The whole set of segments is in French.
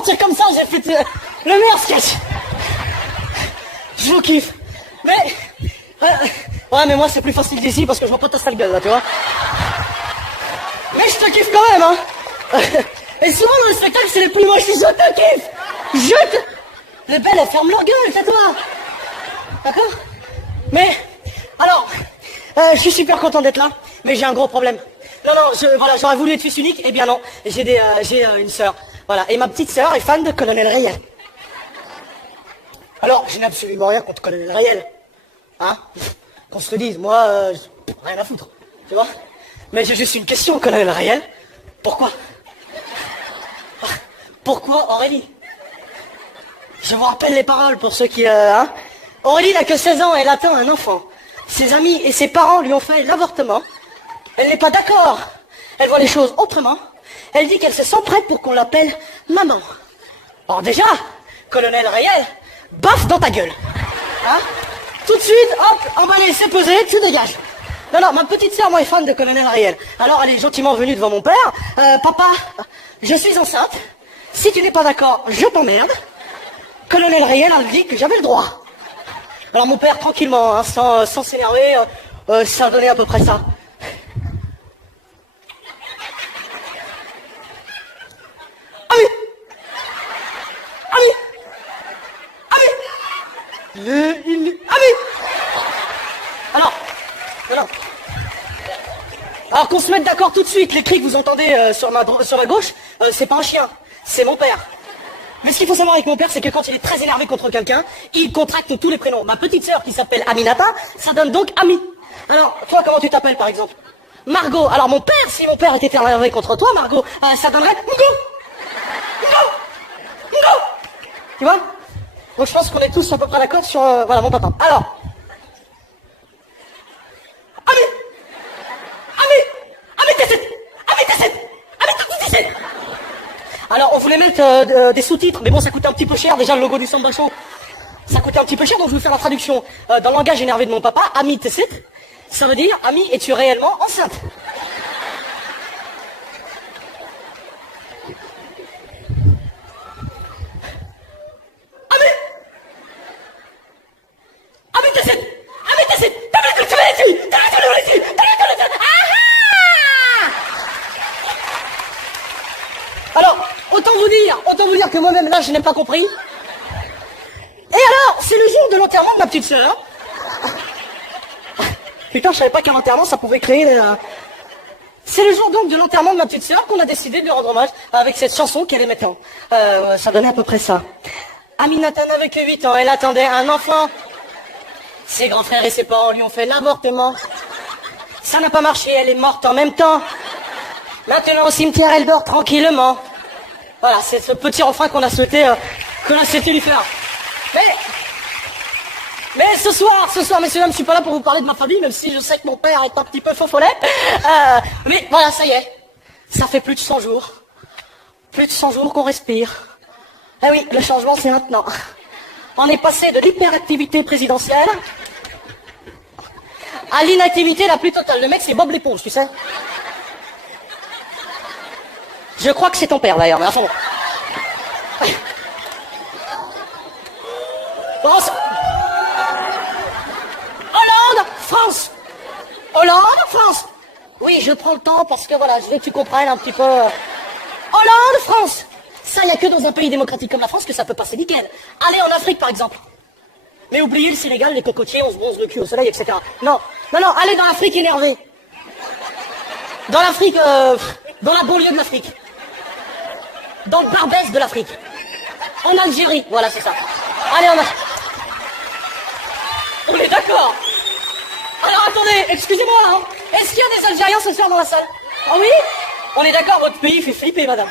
sortir comme ça, j'ai fait le meilleur sketch. Je vous kiffe. Mais... ouais, mais moi, c'est plus facile d'ici parce que je vois pas ta sale gueule, là, tu vois. Mais je te kiffe quand même, hein. Et souvent, dans le spectacle, c'est les plus moches qui je te kiffe. Les belles, elles ferment leur gueule, c'est toi. D'accord? Mais, alors, je suis super content d'être là, mais j'ai un gros problème. Non, voilà, j'aurais voulu être fils unique, eh bien non, j'ai une sœur. Voilà, et ma petite sœur est fan de Colonel Rayel. Alors, je n'ai absolument rien contre Colonel Rayel. Hein? Qu'on se le dise, moi, rien à foutre, tu vois? Mais j'ai juste une question, Colonel Rayel. Pourquoi? Pourquoi Aurélie? Je vous rappelle les paroles pour ceux qui... hein? Aurélie n'a que 16 ans, elle attend un enfant. Ses amis et ses parents lui ont fait l'avortement. Elle n'est pas d'accord. Elle voit les choses autrement. Elle dit qu'elle se sent prête pour qu'on l'appelle maman. Or déjà, Colonel Rayel, baffe dans ta gueule. Hein? Tout de suite, hop, emballé, c'est pesé, tu dégages. Non, ma petite sœur, moi, est fan de Colonel Rayel. Alors, elle est gentiment venue devant mon père. Papa, je suis enceinte. Si tu n'es pas d'accord, je t'emmerde. Colonel Rayel a dit que j'avais le droit. Alors mon père, tranquillement, hein, sans s'énerver, ça a donné à peu près ça. Ah oui! Ah oui! Ah oui! Ah oui! Alors, non. Alors qu'on se mette d'accord tout de suite, les cris que vous entendez sur ma gauche, c'est pas un chien, c'est mon père. Mais ce qu'il faut savoir avec mon père, c'est que quand il est très énervé contre quelqu'un, il contracte tous les prénoms. Ma petite sœur, qui s'appelle Aminata, ça donne donc Ami. Alors, toi, comment tu t'appelles, par exemple? Margot. Alors, mon père, si mon père était énervé contre toi, Margot, ça donnerait Ngo. Tu vois? Donc, je pense qu'on est tous à peu près d'accord sur, voilà, mon papa. Alors. Alors, on voulait mettre des sous-titres, mais bon, ça coûtait un petit peu cher. Déjà, le logo du Samba Show, ça coûtait un petit peu cher, donc je vais faire la traduction. Dans le langage énervé de mon papa, Ami Tesset, ça veut dire, Ami, es-tu réellement enceinte? Ami Tesset, alors, autant vous dire que moi-même, là, je n'ai pas compris. Et alors, c'est le jour de l'enterrement de ma petite sœur. Putain, je savais pas qu'un enterrement, ça pouvait créer... C'est le jour donc de l'enterrement de ma petite sœur qu'on a décidé de lui rendre hommage avec cette chanson qu'elle aimait tant. Ça donnait à peu près ça. Aminata n'avait que 8 ans, elle attendait un enfant. Ses grands frères et ses parents lui ont fait l'avortement. Ça n'a pas marché, elle est morte en même temps. Maintenant au cimetière, elle dort tranquillement. Voilà, c'est ce petit refrain qu'on a souhaité lui faire. Mais ce soir, messieurs, dames, je suis pas là pour vous parler de ma famille, même si je sais que mon père est un petit peu faux follet. Mais voilà, ça y est. Ça fait plus de 100 jours. Plus de 100 jours qu'on respire. Eh oui, le changement, c'est maintenant. On est passé de l'hyperactivité présidentielle à l'inactivité la plus totale. Le mec, c'est Bob l'éponge, tu sais. Je crois que c'est ton père, d'ailleurs, mais enfin bon. Bon, Hollande, France. Oui, je prends le temps parce que voilà, je veux que tu comprennes un petit peu. Hollande, France. Ça, il n'y a que dans un pays démocratique comme la France que ça peut passer nickel. Allez en Afrique, par exemple. Mais oubliez le Sénégal, les cocotiers, on se bronze le cul au soleil, etc. Non, allez dans l'Afrique énervée. Dans l'Afrique, dans la banlieue de l'Afrique. Dans le Barbès de l'Afrique. En Algérie, voilà, c'est ça. Allez en Afrique. On est d'accord. Alors attendez, excusez-moi, hein. Est-ce qu'il y a des Algériens ce soir dans la salle? Ah oui? On est d'accord, votre pays fait flipper, madame.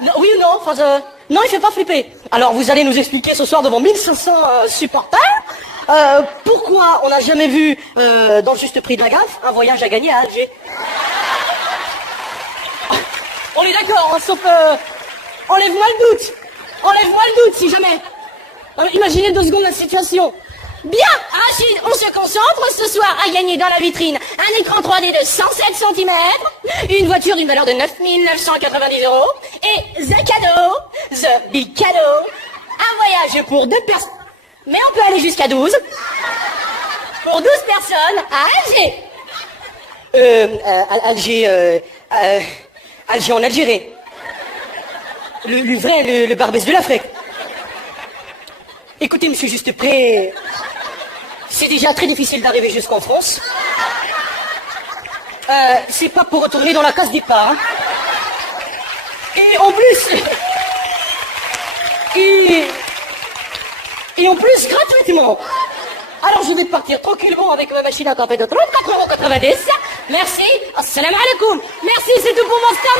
Non, oui ou non? Enfin, non, il fait pas flipper. Alors vous allez nous expliquer ce soir devant 1500 supporters pourquoi on n'a jamais vu dans le juste prix de la gaffe un voyage à gagner à Alger. On est d'accord, hein, sauf enlève-moi le doute. Enlève-moi le doute si jamais. Imaginez 2 secondes la situation. Bien, Rachid, on se concentre ce soir à gagner dans la vitrine un écran 3D de 107 cm, une voiture d'une valeur de 9 990 €, Et the cadeau, the big cadeau, un voyage pour 2 personnes, mais on peut aller jusqu'à 12, pour 12 personnes à Alger. Alger en Algérie. Le vrai, le Barbès de l'Afrique. Écoutez, monsieur Juste Près, c'est déjà très difficile d'arriver jusqu'en France. C'est pas pour retourner dans la case départ. Hein. Et en plus... Et en plus, gratuitement. Alors je vais partir tranquillement avec ma machine à café de 34,90 €. Merci. Assalamu alaikum. Merci, c'est tout pour mon star.